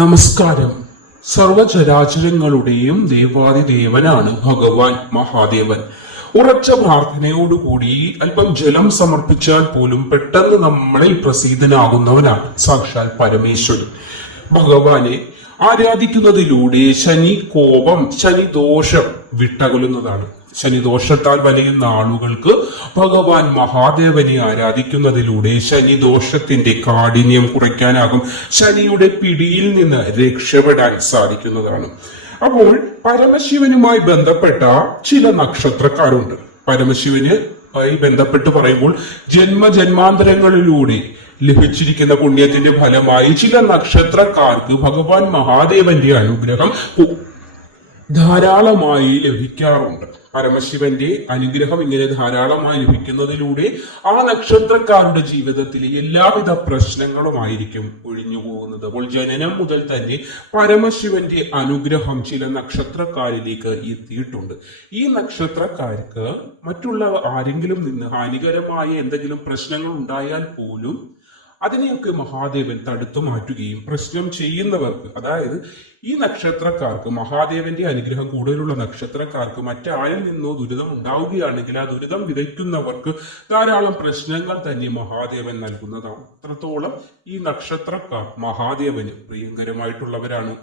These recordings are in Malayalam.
നമസ്കാരം. സർവചരാചരങ്ങളുടെയും ദേവാദിദേവനാണ് ഭഗവാൻ മഹാദേവൻ. ഉറച്ച പ്രാർത്ഥനയോടുകൂടി അല്പം ജലം സമർപ്പിച്ചാൽ പോലും പെട്ടെന്ന് നമ്മളിൽ പ്രസീതനാകുന്നവനാണ് സാക്ഷാൽ പരമേശ്വരൻ. ഭഗവാനെ ആരാധിക്കുന്നതിലൂടെ ശനി കോപം ശനി ദോഷം വിട്ടകലുന്നതാണ്. ശനിദോഷത്താൽ വലയുന്ന ആളുകൾക്ക് ഭഗവാൻ മഹാദേവനെ ആരാധിക്കുന്നതിലൂടെ ശനിദോഷത്തിന്റെ കാഠിന്യം കുറയ്ക്കാനാകും. ശനിയുടെ പിടിയിൽ നിന്ന് രക്ഷപ്പെടാൻ സാധിക്കുന്നതാണ്. അപ്പോൾ പരമശിവനുമായി ബന്ധപ്പെട്ട ചില നക്ഷത്രക്കാരുണ്ട്. പരമശിവന് ആയി ബന്ധപ്പെട്ട് പറയുമ്പോൾ ജന്മജന്മാന്തരങ്ങളിലൂടെ ലഭിച്ചിരിക്കുന്ന പുണ്യത്തിന്റെ ഫലമായി ചില നക്ഷത്രക്കാർക്ക് ഭഗവാൻ മഹാദേവന്റെ അനുഗ്രഹം ധാരാളമായി ലഭിക്കാറുണ്ട്. പരമശിവന്റെ അനുഗ്രഹം ഇങ്ങനെ ധാരാളമായി ലഭിക്കുന്നതിലൂടെ ആ നക്ഷത്രക്കാരുടെ ജീവിതത്തിലെ എല്ലാവിധ പ്രശ്നങ്ങളുമായിരിക്കും ഒഴിഞ്ഞു പോകുന്നത്. അപ്പോൾ ജനനം മുതൽ തന്നെ പരമശിവന്റെ അനുഗ്രഹം ചില നക്ഷത്രക്കാരിലേക്ക് എത്തിയിട്ടുണ്ട്. ഈ നക്ഷത്രക്കാർക്ക് മറ്റുള്ള ആരെങ്കിലും നിന്ന് ഹാനികരമായ എന്തെങ്കിലും പ്രശ്നങ്ങൾ ഉണ്ടായാൽ പോലും അതിനെയൊക്കെ മഹാദേവൻ തടുത്തു മാറ്റുകയും പ്രശ്നം ചെയ്യുന്നവർക്ക് അതായത് ഈ നക്ഷത്രക്കാർക്ക് മഹാദേവന്റെ അനുഗ്രഹം കൂടുതലുള്ള നക്ഷത്രക്കാർക്ക് മറ്റാരിൽ നിന്നോ ദുരിതം ഉണ്ടാവുകയാണെങ്കിൽ ആ ദുരിതം വിതയ്ക്കുന്നവർക്ക് ധാരാളം പ്രശ്നങ്ങൾ തന്നെ മഹാദേവൻ നൽകുന്നതാണ്. അത്രത്തോളം ഈ നക്ഷത്രക്കാർ മഹാദേവന് പ്രിയങ്കരമായിട്ടുള്ളവരാണ്.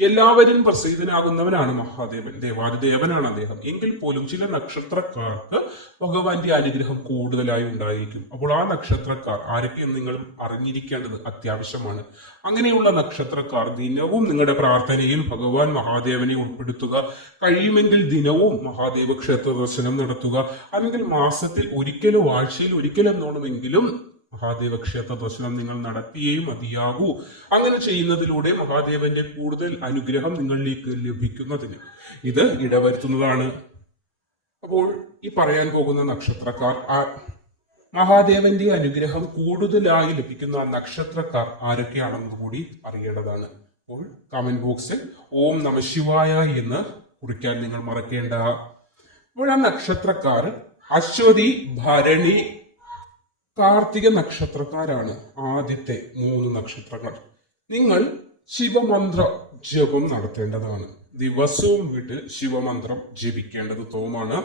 എല്ലാവരും പ്രസിദ്ധനാകുന്നവനാണ് മഹാദേവൻ. ദേവാനുദേവനാണ് അദ്ദേഹം. എങ്കിൽ പോലും ചില നക്ഷത്രക്കാർക്ക് ഭഗവാന്റെ അനുഗ്രഹം കൂടുതലായി ഉണ്ടായിരിക്കും. അപ്പോൾ ആ നക്ഷത്രക്കാർ ആരൊക്കെയെന്ന് നിങ്ങൾ അറിഞ്ഞിരിക്കേണ്ടത് അത്യാവശ്യമാണ്. അങ്ങനെയുള്ള നക്ഷത്രക്കാർ ദിനവും നിങ്ങളുടെ പ്രാർത്ഥനയിൽ ഭഗവാൻ മഹാദേവനെ ഉൾപ്പെടുത്തുക. കഴിയുമെങ്കിൽ ദിനവും മഹാദേവ ക്ഷേത്ര ദർശനം നടത്തുക. അല്ലെങ്കിൽ മാസത്തിൽ ഒരിക്കലും ആഴ്ചയിൽ ഒരിക്കലെന്നോണമെങ്കിലും മഹാദേവ ക്ഷേത്ര ദർശനം നിങ്ങൾ നടത്തിയേ മതിയാകൂ അങ്ങനെ ചെയ്യുന്നതിലൂടെ മഹാദേവന്റെ കൂടുതൽ അനുഗ്രഹം നിങ്ങളിലേക്ക് ലഭിക്കുന്നതിന്. ഇത് ഇടവരുത്തുന്നതാണ്. അപ്പോൾ ഈ പറയാൻ പോകുന്ന നക്ഷത്രക്കാർ ആ മഹാദേവന്റെ അനുഗ്രഹം കൂടുതലായി ലഭിക്കുന്ന നക്ഷത്രക്കാർ ആരൊക്കെയാണെന്ന് കൂടി അറിയേണ്ടതാണ്. അപ്പോൾ കമന്റ് ബോക്സിൽ ഓം നമശിവായ എന്ന് കുറിക്കാൻ നിങ്ങൾ മറക്കേണ്ട. അപ്പോൾ ആ നക്ഷത്രക്കാർ അശ്വതി ഭരണി കാർത്തിക നക്ഷത്രക്കാരാണ് ആദ്യത്തെ മൂന്ന് നക്ഷത്രങ്ങൾ. നിങ്ങൾ ശിവമന്ത്ര ജപം നടത്തേണ്ടതാണ്. ദിവസവും വീട്ടിൽ ശിവമന്ത്രം ജപിക്കേണ്ടത് തോമാണ്.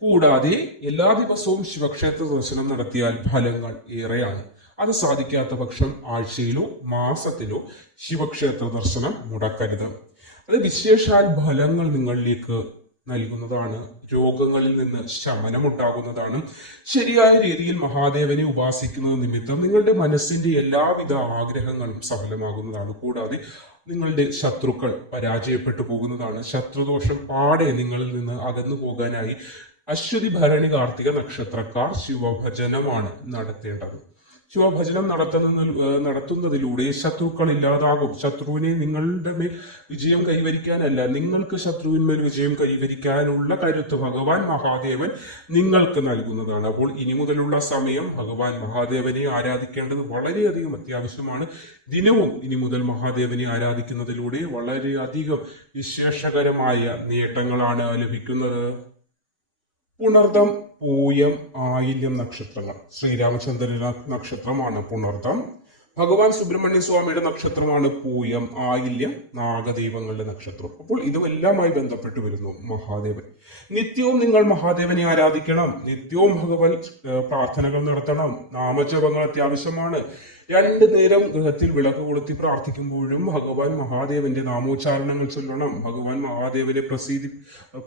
കൂടാതെ എല്ലാ ദിവസവും ശിവക്ഷേത്ര ദർശനം നടത്തിയാൽ ഫലങ്ങൾ ഏറെയാണ്. അത് സാധിക്കാത്ത പക്ഷം ആഴ്ചയിലോ മാസത്തിലോ ശിവക്ഷേത്ര ദർശനം മുടക്കരുത്. അത് വിശേഷാൽ ഫലങ്ങൾ നിങ്ങളിലേക്ക് നൽകുന്നതാണ്. രോഗങ്ങളിൽ നിന്ന് ശമനമുണ്ടാകുന്നതാണ്. ശരിയായ രീതിയിൽ മഹാദേവനെ ഉപാസിക്കുന്നത് നിമിത്തം നിങ്ങളുടെ മനസ്സിന്റെ എല്ലാവിധ ആഗ്രഹങ്ങളും സഫലമാകുന്നതാണ്. കൂടാതെ നിങ്ങളുടെ ശത്രുക്കൾ പരാജയപ്പെട്ടു പോകുന്നതാണ്. ശത്രുദോഷം പാടെ നിങ്ങളിൽ നിന്ന് അകന്നു പോകാനായി അശ്വതി ഭരണി കാർത്തിക നക്ഷത്രക്കാർ ശിവഭജനമാണ് നടത്തേണ്ടത്. ശിവഭജനം നടത്തുന്ന നടത്തുന്നതിലൂടെ ശത്രുക്കൾ ഇല്ലാതാകും. ശത്രുവിനെ നിങ്ങളുടെ മേൽ വിജയം കൈവരിക്കാനല്ല നിങ്ങൾക്ക് ശത്രുവിന്മേൽ വിജയം കൈവരിക്കാനുള്ള കരുത്ത് ഭഗവാൻ മഹാദേവൻ നിങ്ങൾക്ക് നൽകുന്നതാണ്. അപ്പോൾ ഇനി മുതലുള്ള സമയം ഭഗവാൻ മഹാദേവനെ ആരാധിക്കേണ്ടത് വളരെയധികം അത്യാവശ്യമാണ്. ദിനവും ഇനി മുതൽ മഹാദേവനെ ആരാധിക്കുന്നതിലൂടെ വളരെയധികം വിശേഷകരമായ നേട്ടങ്ങളാണ് ലഭിക്കുന്നത്. പുണർദം പൂയം ആയില്യം നക്ഷത്രങ്ങൾ. ശ്രീരാമചന്ദ്രൻ നക്ഷത്രമാണ് പുണർദം. ഭഗവാൻ സുബ്രഹ്മണ്യ സ്വാമിയുടെ നക്ഷത്രമാണ് പൂയം ആയില്യം നാഗദൈവങ്ങളുടെ നക്ഷത്രം. അപ്പോൾ ഇതുമെല്ലാമായി ബന്ധപ്പെട്ട് വരുന്നു മഹാദേവൻ. നിത്യവും നിങ്ങൾ മഹാദേവനെ ആരാധിക്കണം. നിത്യവും ഭഗവാൻ പ്രാർത്ഥനകൾ നടത്തണം. നാമജപങ്ങൾ അത്യാവശ്യമാണ്. രണ്ടു നേരം ഗൃഹത്തിൽ വിളക്ക് കൊളുത്തി പ്രാർത്ഥിക്കുമ്പോഴും ഭഗവാൻ മഹാദേവന്റെ നാമോച്ചാരണങ്ങൾ ചൊല്ലണം. ഭഗവാൻ മഹാദേവനെ പ്രസീതി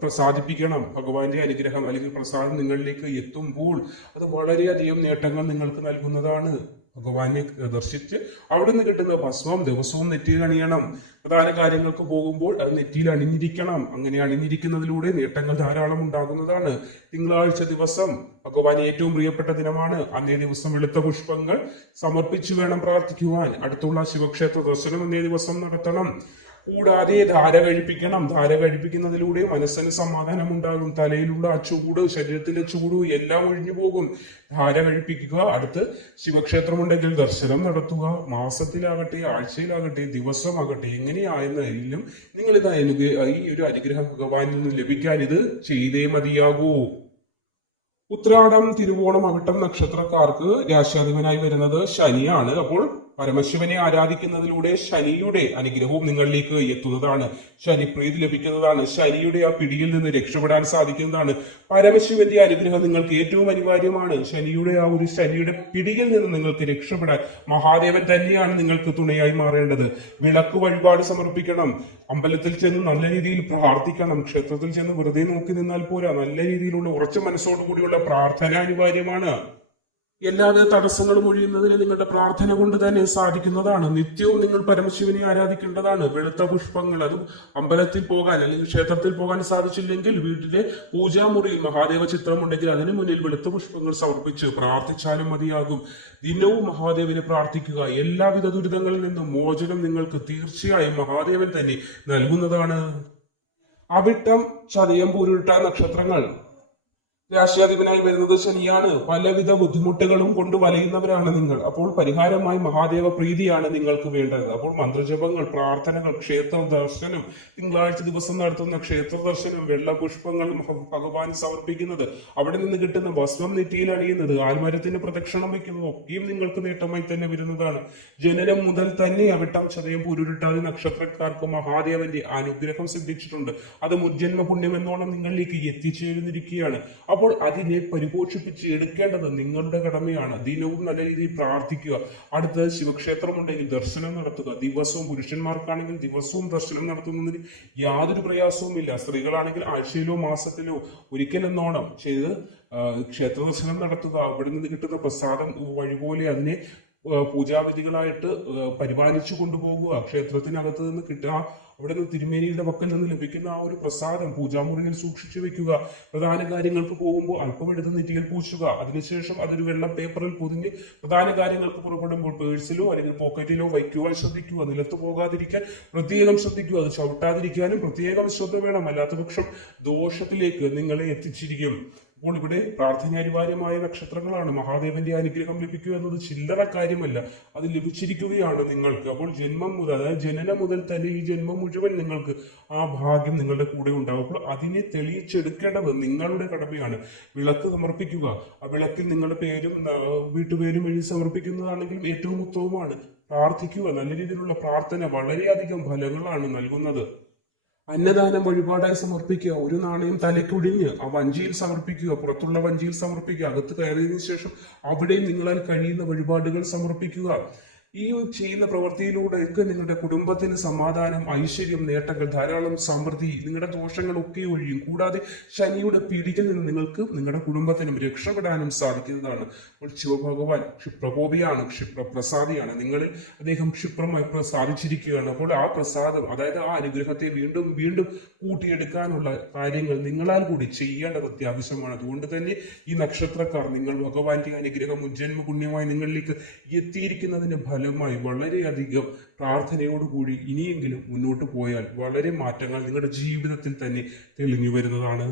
പ്രസാദിപ്പിക്കണം. ഭഗവാന്റെ അനുഗ്രഹം അല്ലെങ്കിൽ പ്രസാദം നിങ്ങളിലേക്ക് എത്തുമ്പോൾ അത് വളരെയധികം നേട്ടങ്ങൾ നിങ്ങൾക്ക് നൽകുന്നതാണ്. ഭഗവാനെ ദർശിച്ച് അവിടെ നിന്ന് കിട്ടുന്ന ഭസ്മം ദിവസവും നെറ്റിയിൽ അണിയണം. പ്രധാന കാര്യങ്ങൾക്ക് പോകുമ്പോൾ അത് നെറ്റിയിൽ അണിഞ്ഞിരിക്കണം. അങ്ങനെ അണിഞ്ഞിരിക്കുന്നതിലൂടെ നേട്ടങ്ങൾ ധാരാളം ഉണ്ടാകുന്നതാണ്. തിങ്കളാഴ്ച ദിവസം ഭഗവാൻ ഏറ്റവും പ്രിയപ്പെട്ട ദിനമാണ്. അന്നേ ദിവസം വെളുത്ത പുഷ്പങ്ങൾ സമർപ്പിച്ചു വേണം പ്രാർത്ഥിക്കുവാൻ. അടുത്തുള്ള ശിവക്ഷേത്ര ദർശനം അന്നേ ദിവസം നടത്തണം. കൂടാതെ ധാര കഴിപ്പിക്കണം. ധാര കഴിപ്പിക്കുന്നതിലൂടെ മനസ്സിന് സമാധാനം ഉണ്ടാകും തലയിലുള്ള ആ ചൂട് ശരീരത്തിലെ ചൂട് എല്ലാം ഒഴിഞ്ഞു പോകും. ധാര കഴിപ്പിക്കുക. അടുത്ത് ശിവക്ഷേത്രമുണ്ടെങ്കിൽ ദർശനം നടത്തുക. മാസത്തിലാകട്ടെ ആഴ്ചയിലാകട്ടെ ദിവസമാകട്ടെ എങ്ങനെയായെന്നായാലും നിങ്ങൾ ഇത് ഈ ഒരു അനുഗ്രഹം ഭഗവാനിൽ നിന്ന് ലഭിക്കാൻ ഇത് ചെയ്തേ മതിയാകൂ. ഉത്രാടം തിരുവോണം അവിട്ടം നക്ഷത്രക്കാർക്ക് രാശാധിപനായി വരുന്നത് ശനിയാണ്. അപ്പോൾ പരമശിവനെ ആരാധിക്കുന്നതിലൂടെ ശനിയുടെ അനുഗ്രഹവും നിങ്ങളിലേക്ക് എത്തുന്നതാണ്. ശനി പ്രീതി ലഭിക്കുന്നതാണ്. ശനിയുടെ ആ പിടിയിൽ നിന്ന് രക്ഷപ്പെടാൻ സാധിക്കുന്നതാണ്. പരമശിവന്റെ അനുഗ്രഹം നിങ്ങൾക്ക് ഏറ്റവും അനിവാര്യമാണ്. ശനിയുടെ ആ ഒരു ശനിയുടെ പിടിയിൽ നിന്ന് നിങ്ങൾക്ക് രക്ഷപ്പെടാൻ മഹാദേവൻ തന്നെയാണ് നിങ്ങൾക്ക് തുണയായി മാറേണ്ടത്. വിളക്ക് വഴിപാട് സമർപ്പിക്കണം. അമ്പലത്തിൽ ചെന്ന് നല്ല രീതിയിൽ പ്രാർത്ഥിക്കണം. ക്ഷേത്രത്തിൽ ചെന്ന് വെറുതെ നോക്കി നിന്നാൽ പോരാ. നല്ല രീതിയിലുള്ള ഉറച്ച മനസ്സോടുകൂടിയുള്ള പ്രാർത്ഥന അനിവാര്യമാണ്. എല്ലാവിധ തടസ്സങ്ങളും ഒഴിയുന്നതിന് നിങ്ങളുടെ പ്രാർത്ഥന കൊണ്ട് തന്നെ സാധിക്കുന്നതാണ്. നിത്യവും നിങ്ങൾ പരമശിവനെ ആരാധിക്കേണ്ടതാണ്. വെളുത്ത പുഷ്പങ്ങൾ അതും അമ്പലത്തിൽ പോകാൻ അല്ലെങ്കിൽ ക്ഷേത്രത്തിൽ പോകാൻ സാധിച്ചില്ലെങ്കിൽ വീട്ടിലെ പൂജാമുറിയിൽ മഹാദേവ ചിത്രമുണ്ടെങ്കിൽ അതിനു മുന്നിൽ വെളുത്ത പുഷ്പങ്ങൾ സമർപ്പിച്ച് പ്രാർത്ഥിച്ചാലും മതിയാകും. ദിനവും മഹാദേവനെ പ്രാർത്ഥിക്കുക. എല്ലാവിധ ദുരിതങ്ങളിൽ നിന്നും മോചനം നിങ്ങൾക്ക് തീർച്ചയായും മഹാദേവൻ തന്നെ നൽകുന്നതാണ്. അവിട്ടം ചതയം പൂരുട്ട നക്ഷത്രങ്ങൾ. രാഷ്ട്രാധിപനായി വരുന്നത് ശനിയാണ്. പലവിധ ബുദ്ധിമുട്ടുകളും കൊണ്ട് വലയുന്നവരാണ് നിങ്ങൾ. അപ്പോൾ പരിഹാരമായി മഹാദേവ പ്രീതിയാണ് നിങ്ങൾക്ക് വേണ്ടത്. അപ്പോൾ മന്ത്രജപങ്ങൾ പ്രാർത്ഥനകൾ ക്ഷേത്ര ദർശനം തിങ്കളാഴ്ച ദിവസം നടത്തുന്ന ക്ഷേത്ര ദർശനം വെള്ള പുഷ്പങ്ങൾ ഭഗവാൻ സമർപ്പിക്കുന്നത് അവിടെ നിന്ന് കിട്ടുന്ന ഭസ്മം നെറ്റിയിൽ അണിയുന്നത് ആൽമരത്തിന് പ്രദക്ഷിണം വയ്ക്കുന്നത് ഒക്കെയും നിങ്ങൾക്ക് നേട്ടമായി തന്നെ വരുന്നതാണ്. ജനനം മുതൽ തന്നെ അവിട്ടം ചതയം പുരുരുട്ടാതി നക്ഷത്രക്കാർക്ക് മഹാദേവന്റെ അനുഗ്രഹം സിദ്ധിച്ചിട്ടുണ്ട്. അത് മുജ്ജന്മ പുണ്യം എന്നോണം നിങ്ങളിലേക്ക് എത്തിച്ചേർന്നിരിക്കുകയാണ് അപ്പോൾ അതിനെ പരിപോഷിപ്പിച്ച് എടുക്കേണ്ടത് നിങ്ങളുടെ കടമയാണ്. ദിനവും നല്ല രീതിയിൽ പ്രാർത്ഥിക്കുക. അടുത്ത ശിവക്ഷേത്രമുണ്ടെങ്കിൽ ദർശനം നടത്തുക. ദിവസവും പുരുഷന്മാർക്കാണെങ്കിൽ ദിവസവും ദർശനം നടത്തുന്നതിന് യാതൊരു പ്രയാസവുമില്ല. സ്ത്രീകളാണെങ്കിൽ ആഴ്ചയിലോ മാസത്തിലോ ഒരിക്കലെന്നോണം ചെയ്ത് ക്ഷേത്ര ദർശനം നടത്തുക. അവിടെ നിന്ന് കിട്ടുന്ന പ്രസാദം വഴിപോലെ അതിനെ പൂജാവിധികളായിട്ട് പരിപാലിച്ചു കൊണ്ടുപോകുക. ക്ഷേത്രത്തിനകത്ത് നിന്ന് കിട്ടുക. അവിടെ നിന്ന് തിരുമേനിയുടെ പക്കൽ നിന്ന് ലഭിക്കുന്ന ആ ഒരു പ്രസാദം പൂജാമുറിയിൽ സൂക്ഷിച്ചു വെക്കുക. പ്രധാന കാര്യങ്ങൾക്ക് പോകുമ്പോൾ അല്പം എടുത്ത് നെറ്റിയിൽ പൂശുക. അതിനുശേഷം അതൊരു വെള്ളം പേപ്പറിൽ പൊതിഞ്ഞ് പ്രധാന കാര്യങ്ങൾക്ക് പുറപ്പെടുമ്പോൾ പേഴ്സിലോ അല്ലെങ്കിൽ പോക്കറ്റിലോ വയ്ക്കുവാൻ ശ്രദ്ധിക്കുക. നിലത്ത് പോകാതിരിക്കാൻ പ്രത്യേകം ശ്രദ്ധിക്കുക. അത് ചവിട്ടാതിരിക്കാനും പ്രത്യേകം ശ്രദ്ധ വേണം. അല്ലാത്ത പക്ഷം ദോഷത്തിലേക്ക് നിങ്ങളെ എത്തിച്ചിരിക്കും. അപ്പോൾ ഇവിടെ പ്രാർത്ഥന അനിവാര്യമായ നക്ഷത്രങ്ങളാണ് മഹാദേവന്റെ അനുഗ്രഹം ലഭിക്കുക എന്നത് ചില്ലറ കാര്യമല്ല. അത് ലഭിച്ചിരിക്കുകയാണ് നിങ്ങൾക്ക്. അപ്പോൾ ജന്മം മുതൽ അതായത് ജനനം മുതൽ തന്നെ ഈ ജന്മം മുഴുവൻ നിങ്ങൾക്ക് ആ ഭാഗ്യം നിങ്ങളുടെ കൂടെ ഉണ്ടാകും അപ്പോൾ അതിനെ തെളിയിച്ചെടുക്കേണ്ടത് നിങ്ങളുടെ കടമയാണ്. വിളക്ക് സമർപ്പിക്കുക. ആ വിളക്കിൽ നിങ്ങളുടെ പേരും വീട്ടുപേരും എഴുതി സമർപ്പിക്കുന്നതാണെങ്കിലും ഏറ്റവും ഉത്തമമാണ്. പ്രാർത്ഥിക്കുക. നല്ല രീതിയിലുള്ള പ്രാർത്ഥന. വളരെയധികം ഫലങ്ങളാണ് നൽകുന്നത്. അന്നദാനം വഴിപാടായി സമർപ്പിക്കുക. ഒരു നാണയം തലയ്ക്കൊടിഞ്ഞ് ആ വഞ്ചിയിൽ സമർപ്പിക്കുക പുറത്തുള്ള വഞ്ചിയിൽ സമർപ്പിക്കുക അകത്ത് കയറിയതിനു ശേഷം അവിടെയും നിങ്ങളാൽ കഴിയുന്ന വഴിപാടുകൾ സമർപ്പിക്കുക. ഈ ചെയ്യുന്ന പ്രവൃത്തിയിലൂടെ പ്രവൃത്തിയിലൂടെയൊക്കെ നിങ്ങളുടെ കുടുംബത്തിന് സമാധാനം ഐശ്വര്യം നേട്ടങ്ങൾ ധാരാളം സമൃദ്ധി നിങ്ങളുടെ ദോഷങ്ങളൊക്കെ ഒഴിയും. കൂടാതെ ശനിയുടെ പിടിയിൽ നിന്ന് നിങ്ങൾക്ക് നിങ്ങളുടെ കുടുംബത്തിനും രക്ഷപ്പെടാനും സാധിക്കുന്നതാണ്. അപ്പോൾ ശിവഭഗവാൻ ക്ഷിപ്രകോപിയാണ് ക്ഷിപ്രപ്രസാദിയാണ്. നിങ്ങളിൽ അദ്ദേഹം ക്ഷിപ്രമായി പ്രസാദിച്ചിരിക്കുകയാണ് അപ്പോൾ ആ പ്രസാദം അതായത് ആ അനുഗ്രഹത്തെ വീണ്ടും വീണ്ടും കൂട്ടിയെടുക്കാനുള്ള കാര്യങ്ങൾ നിങ്ങളാൽ കൂടി ചെയ്യേണ്ടത് അത്യാവശ്യമാണ്. അതുകൊണ്ട് തന്നെ ഈ നക്ഷത്രക്കാർ നിങ്ങൾ ഭഗവാന്റെ അനുഗ്രഹം ഉജ്ജന്മ പുണ്യമായി നിങ്ങളിലേക്ക് എത്തിയിരിക്കുന്നതിന് ഫലമായി വളരെയധികം പ്രാർത്ഥനയോടുകൂടി ഇനിയെങ്കിലും മുന്നോട്ട് പോയാൽ വളരെ മാറ്റങ്ങൾ നിങ്ങളുടെ ജീവിതത്തിൽ തന്നെ തെളിഞ്ഞു വരുന്നതാണ്.